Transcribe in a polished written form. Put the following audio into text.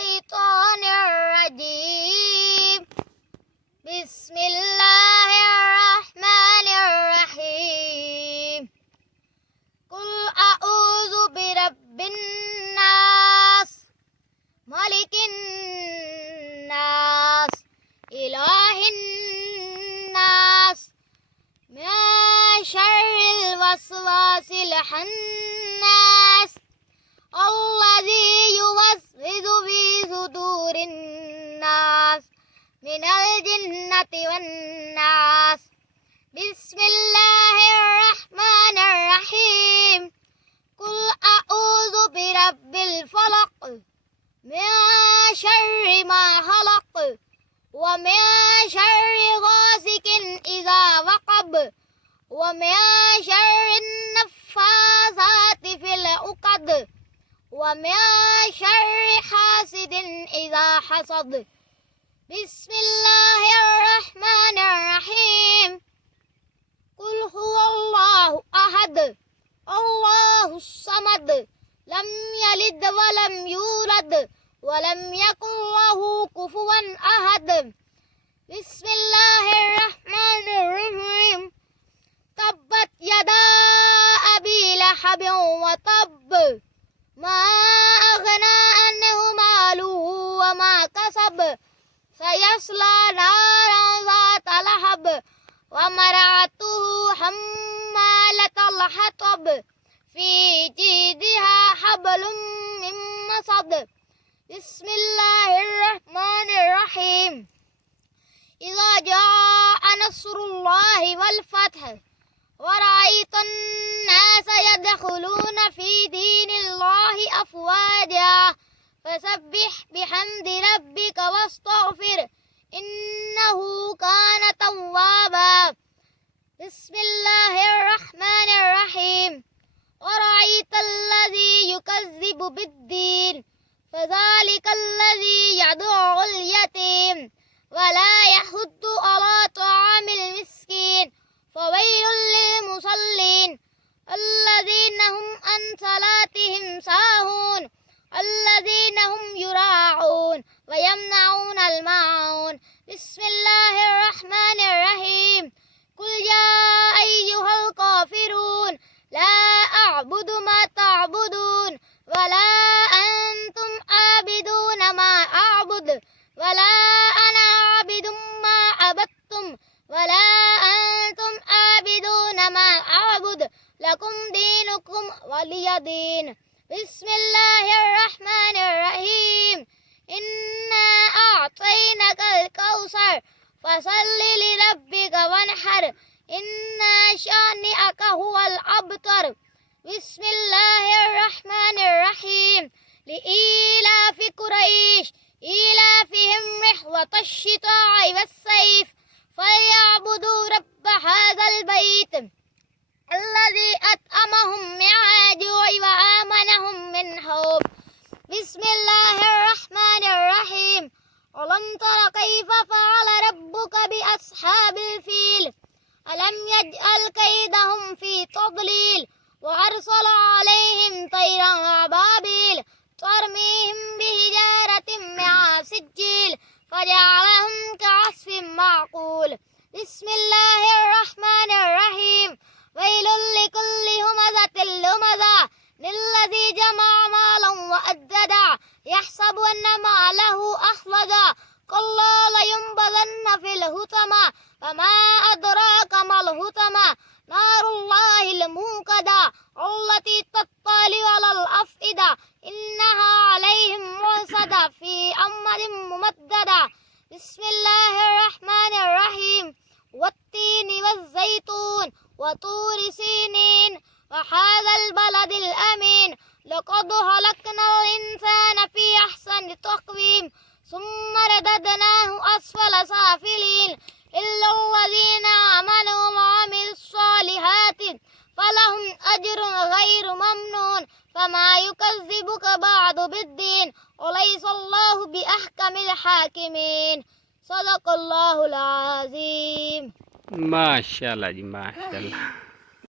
الشيطان الرجيم بسم الله الرحمن الرحيم قل أعوذ برب الناس ملك الناس إله الناس من شر الوسواس الخناس الذي يوسوس في صدور الناس من الجنة والناس بسم الله الرحمن الرحيم قل أعوذ برب الفلق من شر ما خلق ومن شر غاسق إذا وقب ومن شر النفاثات في العقد ومن شر حاسد إذا حسد بسم الله الرحمن الرحيم قل هو الله أحد الله الصمد لم يلد ولم يولد ولم يكن له كفوا أحد بسم الله الرحمن الرحيم تبت يدا أبي لهب وتب ما أغنى عنه ماله وما كسب سيصلى نارا ذات لهب وامرأته حمالة الحطب في جيدها حبل من مسد بسم الله الرحمن الرحيم إذا جاء نصر الله والفتح ورأيت الناس يدخلون في دين الله أفواجا فسبح بحمد ربك واستغفر إنه كان توابا بسم الله الرحمن الرحيم ورأيت الذي يكذب بالدين فذلك الذي يدعو اليتيم ولا يحض على طعام المسكين فويل للمصلين الذين هم عن صلاتهم ساهون الذين هم يراعون ويمنعون الماعون بسم الله الرحمن الرحيم قل يا أيها الكافرون لا أعبد ما تعبدون ولا أنتم عابدون ما أعبد ولا أنا عابد ما عبدتم ولا أنتم عابدون ما أعبد لكم دينكم ولي دين بسم الله الرحمن الرحيم إنا أعطيناك الكوثر فصل لربك وانحر إنا شانئك هو الأبتر بسم الله الرحمن الرحيم لإيلاف قريش إيلافهم رحلة الشتاء والصيف فليعبدوا رب هذا البيت الذي أطعمهم من جوع وآمنهم من خوف بسم الله الرحمن الرحيم ألم تر كيف فعل ربك بأصحاب الفيل ألم يجعل كيدهم في تضليل وأرسل عليهم طيرا أبابيل ترميهم بحجارة من سجيل فجعلهم كعصف معقول بسم الله الرحمن الرحيم ويل لكل همزة لمزة الذي جمع مالا وأددا يحسب أن ماله أخلدا كلا لينبذن في الهتمة وما أدراك ما الهتمة نار الله الموقدة التي تطلع على الأفئدة إنها عليهم مرصدة في أمد ممددة بسم الله الرحمن الرحيم والتين والزيتون وطور سينين وهذا البلد الأمين لقد خلقنا الإنسان في أحسن تقويم ثم رددناه أسفل سافلين إلا الذين آمنوا وعملوا الصالحات فلهم أجر غير ممنون فما يكذبك بعد بالدين وليس الله بأحكم الحاكمين صدق الله العظيم ما شاء الله जी माशाल्लाह।